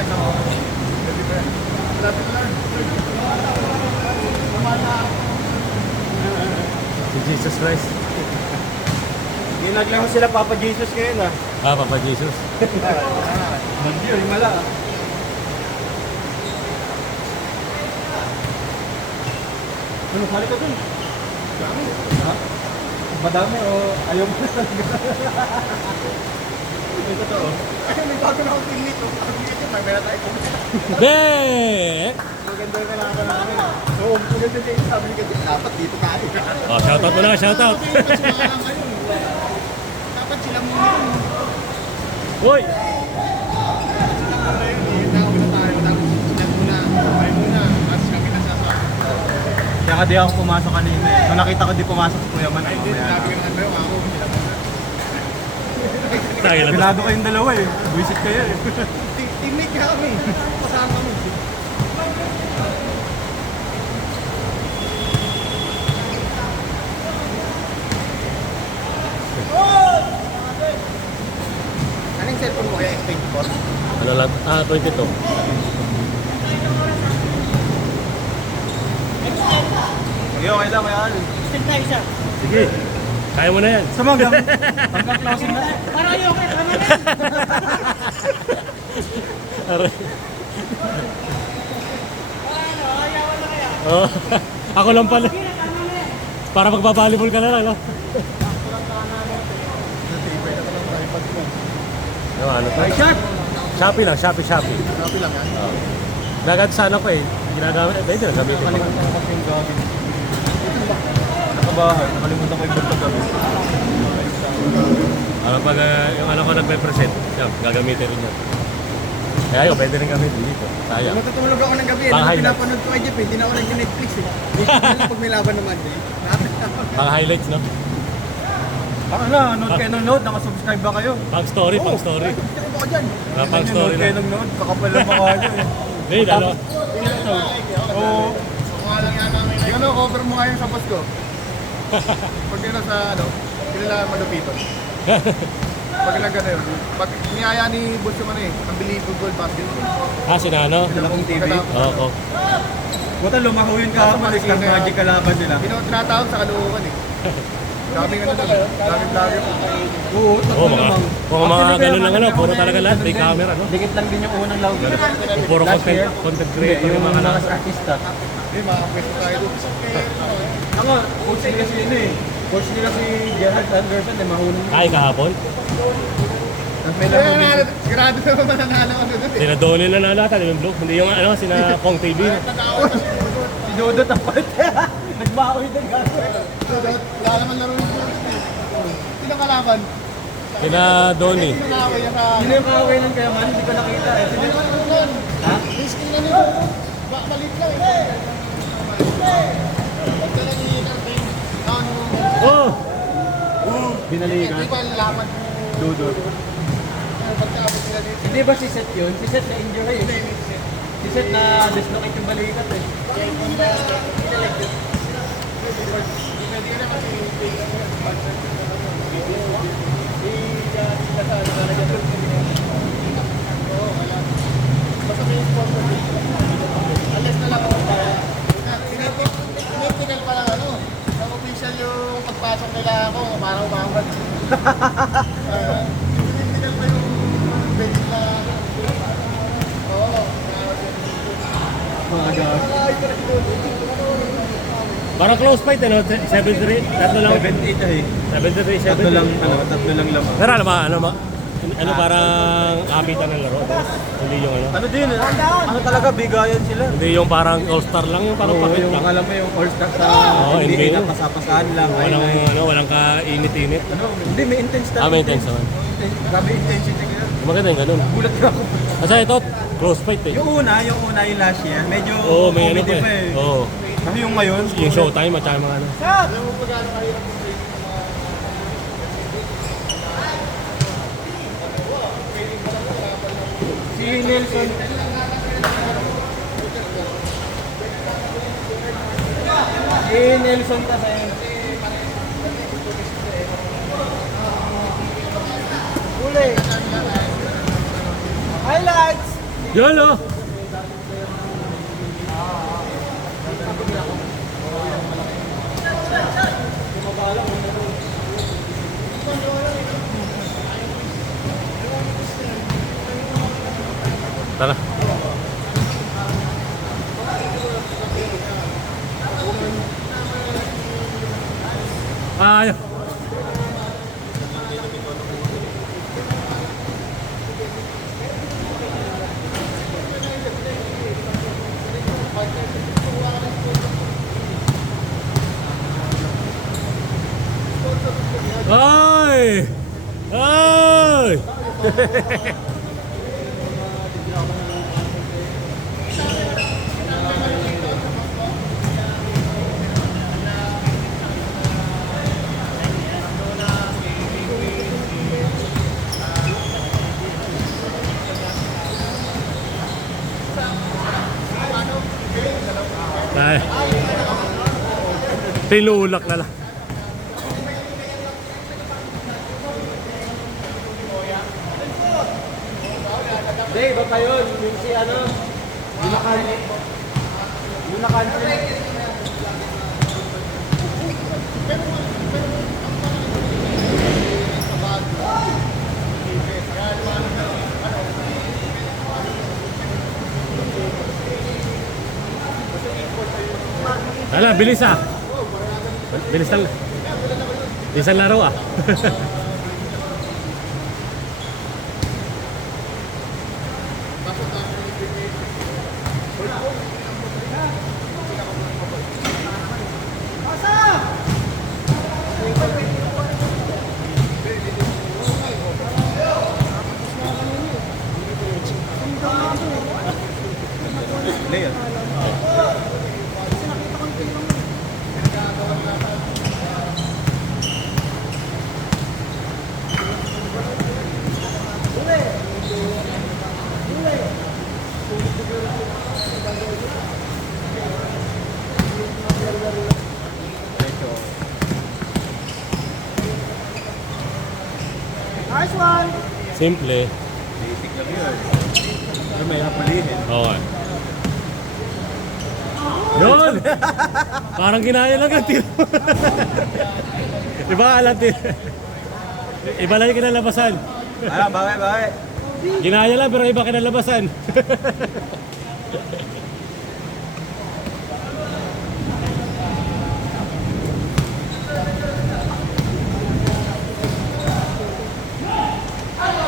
isang oras. Pwede ba yan? Malapit lang. Si Jesus Christ. Ginaglang sila Papa Jesus ngayon ah. Ah, Papa Jesus. Nagyo, himala. Ano, pali ka dun? Dami. Ha? Madami o ayaw mo na talaga? Ito totoo. Ay, may bago na akong tingin ito. May meron tayo. Be! Maganda yung kailangan namin. So, maganda din sabi ni Kadit, dapat dito kain. Oh, shoutout mo na, shoutout. Dapat sila muna. Uy! Nauna tayo, tapos sila muna. Ay muna, mas kami nasasabi. Kaya ka di ako pumasok kanina eh. Nung nakita ko di pumasok si Kuya Man. Ay, hindi, sabi ko naman ba ako, sila muna. Tangin na to. Pilado kayong dalawa eh. Visit kayo eh. Teammate ka kami. Kasama kami. Anong cellphone mo kaya? X24? Ano lang? Ah, 22. Sige, okay lang kaya ano. Sige. Kaya mo na yan. Sa mga hanggang closing na. Para kayo, okay, tama na. Aray. Ano, ayawan na kaya. Oh, ako lang pala. Para magbabalibol ka na lang, no? Ano to? Ay, shot! Shopee lang, Shopee. Copy lang yan. Dagat sana ko eh. Ginagamit. Hindi na, sabi ko. Nakalimutan ko kasi yung gagawin. Nakabahay. Nakalimutan ko yung gagawin. Ano pag yung ano ko nagpe-present, yan, gagamitin rin yan. Kaya yun, pwede rin gamitin dito. Sayang. Natutulog ako ng gabi. Pang Ano highlights. pinapanood ko kay Jeff? Hindi na ako nag-Netflix eh. Hindi ko na pag may laban naman eh. Pang highlights, no? Ano na, note kayo ng note. Nakasubscribe ba kayo? Pang story, pang story. Gusto ko dyan. Pang story Note kayo na. ng note. Kakapal lang mukha nyo eh. Hindi, dalo. Oo. Mukha lang yan namin. Ano, cover mo ngayon sa post ko. Pag yun sa ano, sila malupiton. Pag nagano yun. Pag niyaya ni Bunso man eh, unbelievable basketball. Ah, sinano? Dala kong TV. Oo. Buta lumaho yun ka. Malis lang magic kalaban nila. Tinatawag sa Caloocan eh. Daming ano doon, daming vlogger. Oo, Oo, tatlo mga, namang. mga ganun lang ano, puro talaga lahat, may camera, no? Dikit lang din yung unang lawag. Puro Last year, content creator yung yung mga mga ano. artista. Eh, makapwesto tayo doon. Ako, coach nila kasi yun eh. Coach nila si Gerard Anderson eh, mahunong Ay, kahapon? Tapos may Kaya lahon din. sigurado naman mananalo ako doon eh. Sina Donnie na nalata, yung blog. Hindi yung ano, sina Kong TV. no? Si Dodot ang part. Nagbaoy din gaso. Wala naman laro yung Bulls eh. Sino kalaban? Sina Donnie. Sino nakaway niya sa... Sino yung kakaway ng kaya man? Hindi ko nakita eh. Sino yung... Ha? Risky na nito. Malit lang eh. Pagka nag-i-entertain. Ano? Oh! Binaligan. Di ba laman Dodot. pagkaabot sila dito? Hindi ba si Seth yun? Si Seth na injury eh. Si Seth na dislocate yung balikat eh. Pwede ka naman basta may sponsor dito. Unless na lang ako para tinetical pa lang ano. Sa official yung pagpasok nila ako para umahangad. Tinetical pa yung basic na oo. Mga gaso. Parang close fight, ano? 7-3, tatlo lang. 7-8 eh. 7-3, 7-3. Tatlo lang, tatlo lang lamang. Pero ano parang kapitan ng laro. Tapos, hindi yung ano. Ano din, ano talaga, bigayan sila. Hindi yung parang all-star lang, yung parang Oo, pakit yung lang. alam mo yung all-star sa Oo, NBA NBA. na pasapasahan lang. Walang, highlight. walang ka-init-init. Ano, hindi, may intense talaga. Ah, may intense naman. Grabe intensity kaya. Maganda yung ganun. Gulat na ako. Kasi ito, close fight eh. Yung una, yung last year, medyo Oo, may ano comedy pa pa eh. eh. Oo. Kasi yung ngayon, Yung showtime at saka mga ano. Alam mo pag ano kahirap yung training ng mga si Nelson, si Nelson kasi, huli. Highlights! Si Yolo! Tara. Ayaw. Ay! Ay! Ay. Tinulak na lang. Hindi, iba pa yun. Yung si ano, yung na-cancel. Hala, bilis ah. Bilis lang. Bilis ang laro ah. Nice one! Simple. Basic lang yun. Pero may napalihin. Okay. Yun! Parang ginaya lang ang tiro. Iba alam tiro. Iba lang yung kinalabasan. Bakit? Ginaya lang pero iba kinalabasan.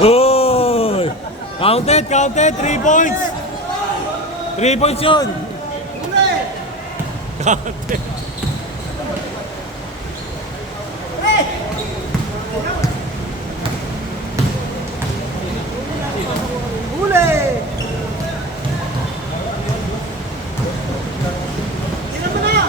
Uy! Counted! 3 points! 3 points yun! Counted! Huli! Tingnan mo na!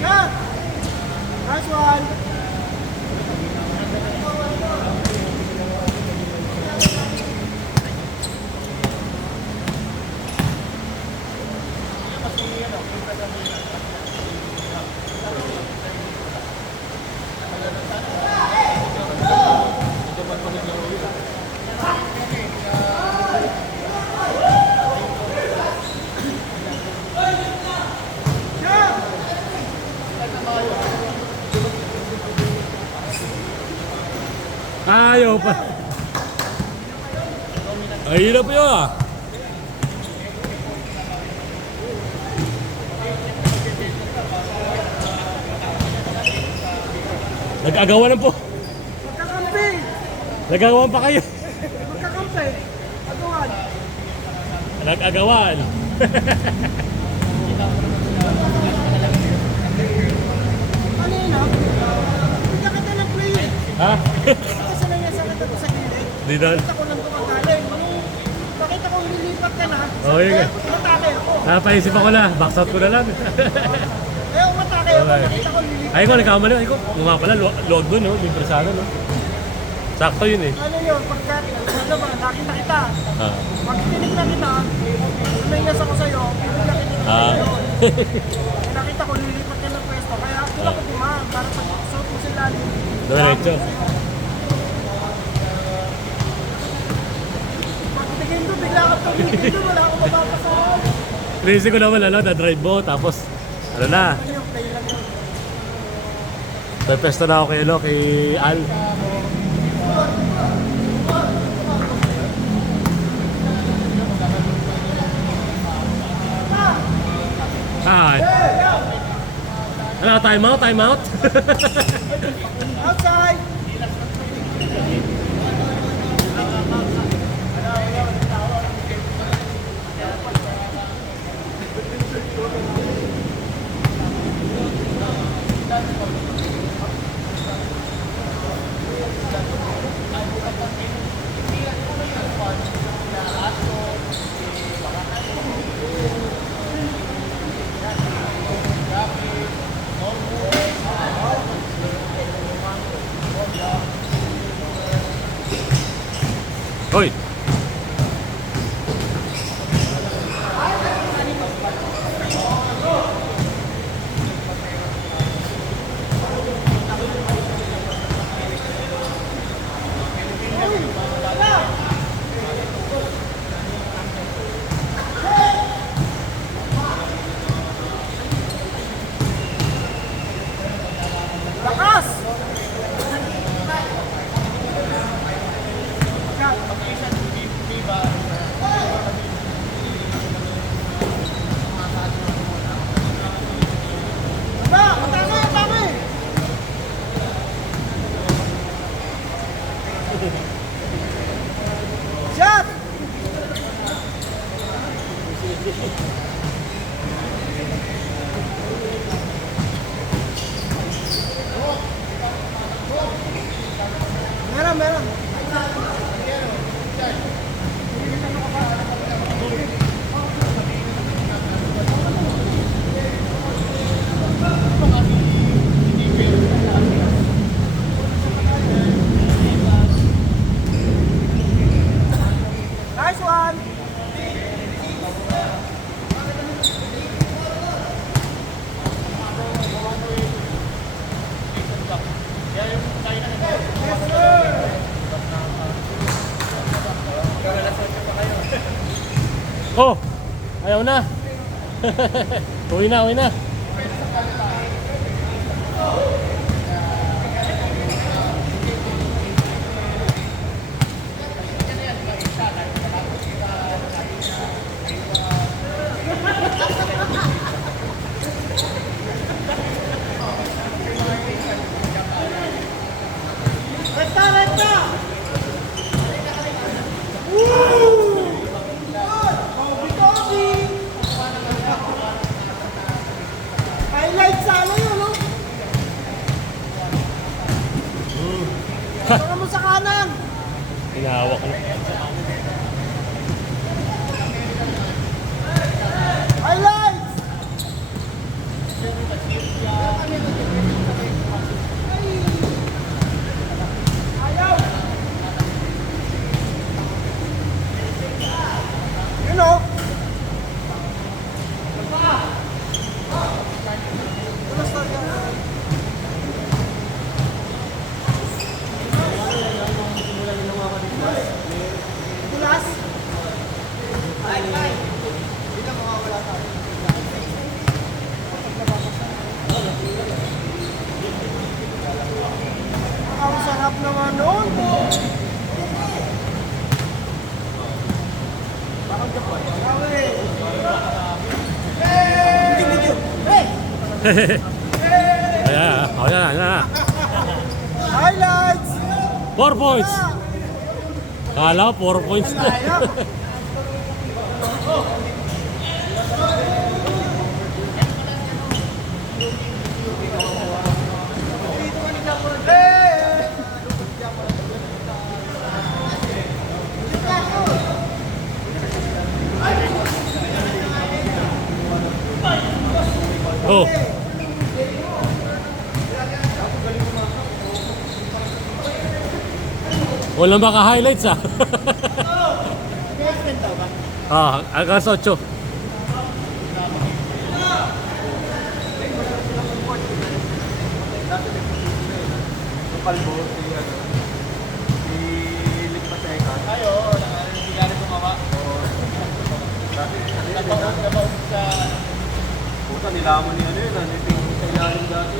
Shot! Nice one! Ayaw pa. Ay, hirap yun ah. Nag-agawan po. Magkakampi! Nag-agawan pa kayo. Magkakampi! Agawan! Nag-agawan. Kanina, hindi kita nag-play eh. Ha? Kasi nangyasakit ako sa gilid. Di doon. Nakita ko lang tumagaling. Nung nakita ko lilipat ka na, Oh, yun nga. umatake ako. Napaisip ako na. Box out ko na lang. Eh, umatake ako. Okay. Nakita ko lilipat. Ay ko, nagkamali. Ay ko. Nga pala, load doon, no? Libre sana, no? Sakto yun eh. Ano yun? Pagka alam mo, nakita kita. Ah. Pag tinignan kita, sumayas ako sa'yo, bibigyan kita ng Ah. ngayon. Nakita ko, lilipat ka ng pwesto. Kaya doon ako dumaan para pag suot mo sila. Diretso. Pag tingin ko, bigla ka tumigil doon, wala akong mapapasahan. Crazy ko naman ano, na-drive mo, tapos ano na, Ano yung play lang yun? may pwesto na ako kay, ano, kay Al. Hi. Ano, time out, time out? Outside! Hoy. Lakas! Aba, matangay, matangay! Shot! Meron, meron. Nice one! Oh, ayaw na. Uwi na, uwi na. Rekta, rekta! Woo! Kobe! Highlight sana yun, no? Saka mo sa kanan! Hinahawak na. Highlights! Ayaw! Yun, no? Tulas talaga. Tulas? Ang sarap naman nun. Bakit ka pa? Ayan, oh, yan, yan. Highlights! 4 points. Kala ko 4 points na. Oh. Walang maka-highlights ah. Nag-extend daw ba? Hanggang sa 8. Kalbo, si ano, si Lick Pacheca. Ay, oo. Hindi nga rin tumawa. Nabaon sa... Puta, nilamon ni ano yun, ni Pink sa ilalim dati.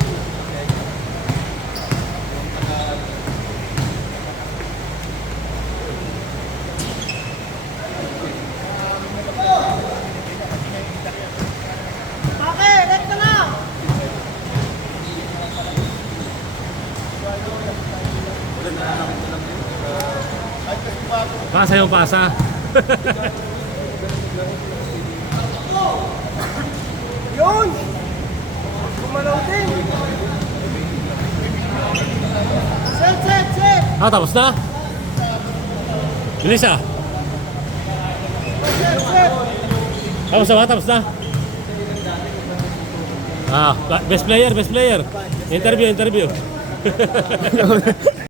Bakit? Rekta na! Pasa yung pasa. Yun! Gumalaw din! Set, set, set! Tapos na? Bilis ah. Set, set! Tapos na ba? Tapos na? Best player, best player. Interview, interview.